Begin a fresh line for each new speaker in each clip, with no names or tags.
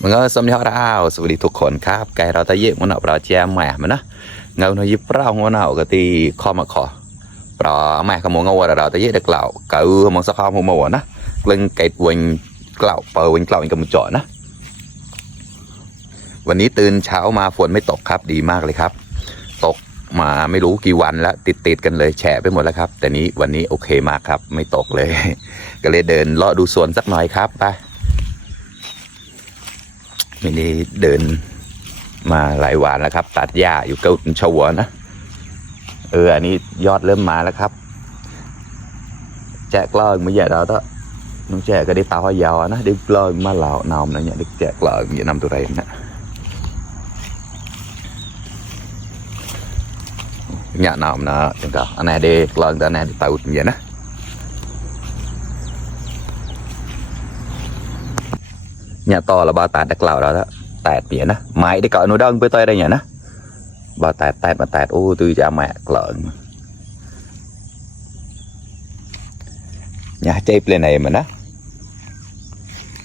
มันก็สมยอดอ้าวสวัสดีทุกคนครับไกเราตะเยะมันเอาเราแจมแหม่มันนะเงาหน่อยยิบเปล่ามันเอาก็ตีข้อมาขอปลาแม่ขโมงเงาเราตะเยะเด็กเหล่าเก๋อมองสะพามหัวหมวนะเล่นไก่วันเกล่าเปิดวันเกล่าอีกกับมุจอนะ วันนี้ตื่นเช้ามาฝนไม่ตกครับดีมากเลยครับ ตกมาไม่รู้กี่วันแล้วติดติดกันเลยแฉะไปหมดแล้วครับ แต่นี้วันนี้โอเคมากครับ ไม่ตกเลย ก็เลยเดินเลาะดูสวนสักหน่อยครับไป ทีนี้เดินมาหลายวันแล้วครับ ตัดหญ้าอยู่กับชวนะ เออ อันนี้ยอดเริ่มมาแล้วครับ แจกลอยมาใหญ่เราต้องนแจกก็ได้ตาว่ายาวนะได้ลอยมาเหล่านอมนะเนี่ยได้แจกลอยมีนำตัวไรนะเนี่ยนอมนะจังก็อันไหนได้ลอตอนไหนได้ตาอุดเนี่นะ nhà to là bao tạt đất lào đó đó tạt vậy nè máy đi cỡ nó đơn với tôi đây nhỉ nè bao tạt tạt mà tạt ô tư cha mẹ lợn อย่าเจ็บเลยไหนมันนะ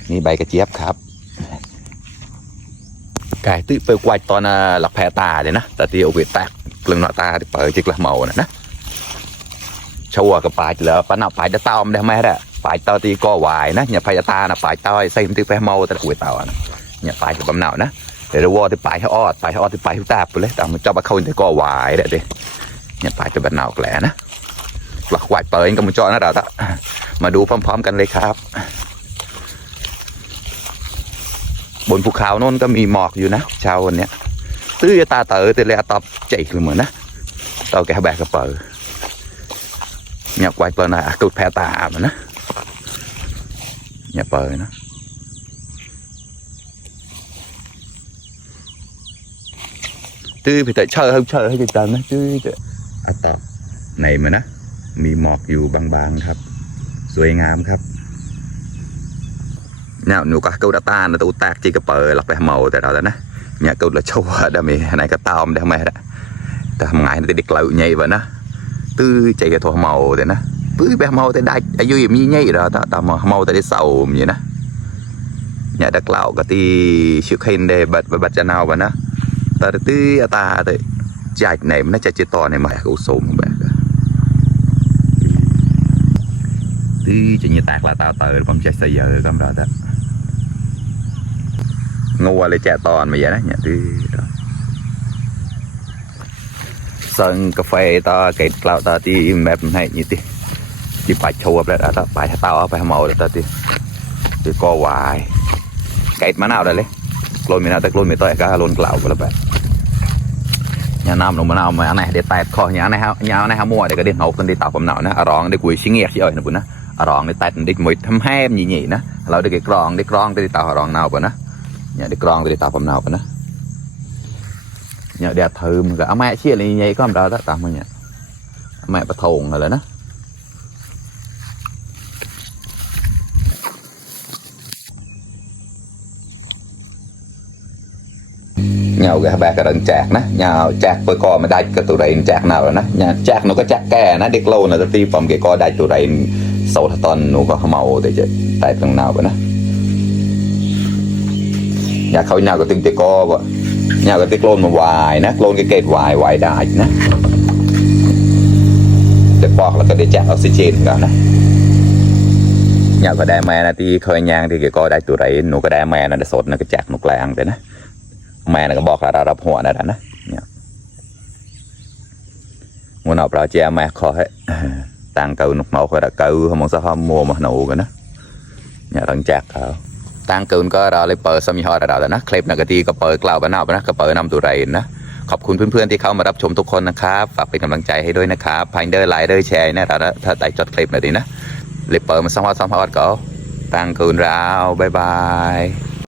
นี่ใบกระเจี๊ยบครับไก่ตื้อไปกวาดตอนหลักแพตาเลยนะแต่ที่เอาไปแตกเปลืองหน้าตาเปิดจิกละเมานะนะชัวกับปลายแล้วปะหน้าปลายจะต้ามได้ไหมล่ะ ปลายเต้าตีก็วายนะอย่าพยาตานะปลายเต้าใส่มันตีไปเมาแต่อุ้ยเต้านะอย่าปลายจะบำนาวนะเดี๋ยววอที่ปลายให้ออดปลายให้ออดที่ปลายให้ตาไปเลยแต่มันจะมาเข้าที่ก็วายเด้อดิอย่าปลายจะบำเนาวแกล้นะหลักวายเปิดก็มันจอนะเราตะมาดูพร้อม ๆ กันเลยครับ บนภูเขาโน่นก็มีหมอกอยู่นะเช้าวันเนี้ยตื้อตาเต๋อแต่เลยตอบใจเลยเหมือนนะเตอแกแบกกระเป๋าเนี่ยไว้เปิดนะตุดแพตามันนะ เนี่ยเปิดนะตื้อไปแต่เชอเชอให้จังนะตื้อจะอะตอบในมันนะ มีหมอกอยู่บางๆครับ สวยงามครับเนี่ยหนูก็เกาดตานะตัวแตกจีกระเปิดหลับไปเมาแต่เราแล้วนะเนี่ยเกาละชัวได้ไหมไหนก็ตามได้ไหมละแต่ทำไงต่เด็กเราใหญ่วะนะตื้อใจกระตัวเมาแต่นะ ตื้อไปเมาแต่ได้อายุยังมีใหญ่เราแต่แต่เมาแต่ได้เศร้าอย่างนี้นะเนี่ยดักเหล่าก็ตีชิวเคนเดบัดบัดจะนาววะนะแต่ตื้อตาแต่ใจไหนมันน่าจะจิตต่อในใหม่กูสมแบบ tí chỉ như tạc dibaca berat atau baca tahu apa yang mau tadi di kawai kait mana udah leh kalau minat kalau minta ya kalau kalau ยาน้ำลงมะนาวมาอันไหนเด็ดแตกคอเนี่ยอันไหนะเนี่ยอันไหนะมั่วเดี๋ก็เดี๋ยวเอาคนดีตาผมหนาวนะอร่องเดี๋กุยชิงเงียกที่อ่อยนะปุ่นนะร่องเดี๋แตกเด็กมวยทำแห้มหนีๆนะเราเดี๋กรองเดี๋กรองเดี๋ตาอร่องหนาวปุ่นนะเนี่ยเดี๋กรองเดี๋ตาผมหนาวปุ่นนะเนี่ยเดี๋ยวเทอมกับแม่เชี่ยอะไรใหญ่ก็มันได้ตามมันเนี่ยแม่ประทงอะไรนะ เงา cái bạc cái đằng chạc nè nhào chạc với co mà đai cái tụi này chạc nào rồi nè nhà chạc nó có chạc kè nè địch lâu là ti phòng cái co đai tụi này โซทตอนหนูก็เมาแต่จะตายตรงนาวไปนะอยากเขาหน้าก็ตึงเตก็บ่หน้าก็ตึกโลนมาวายนะโลนก็เกตวายวายได้นะเดี๋ยวปอกแล้วก็เดี๋ยวแจกออกซิเจนกันนะอยาก็ได้แม่นะที่เคยยางที่ก็ได้ตัวไรหนูก็ได้แม่นะแต่สดนะก็แจกหนูแกลงไปนะ แม่นก็บอกเรารับหัวนะนะเนี่ยงูหนอบเราเจ้าแม่ขอให้ต่างเกาหนุกเมาขอระเกาหมองสะหอมมัวมาหนูกันนะเนี่ยรังแจกเขาตั้งเกินก็เราเลยเปิดสมิฮอระดับแล้นะคลิปหนากตีก็เปิดกล่าวบ้านเอาไปนะก็เปิดนำตัวไรนะขอบคุณเพื่อนๆที่เข้ามารับชมทุกคนนะครับฝากเป็นกำลังใจให้ด้วยนะครับพายเดอร์ไลน์เดอร์แชร์นะเราถ้าได้จดคลิปหน่อยดีนะเลยเปิดมาสองฮอดสองฮอดก็ตั้งเกินเราบ๊ายบาย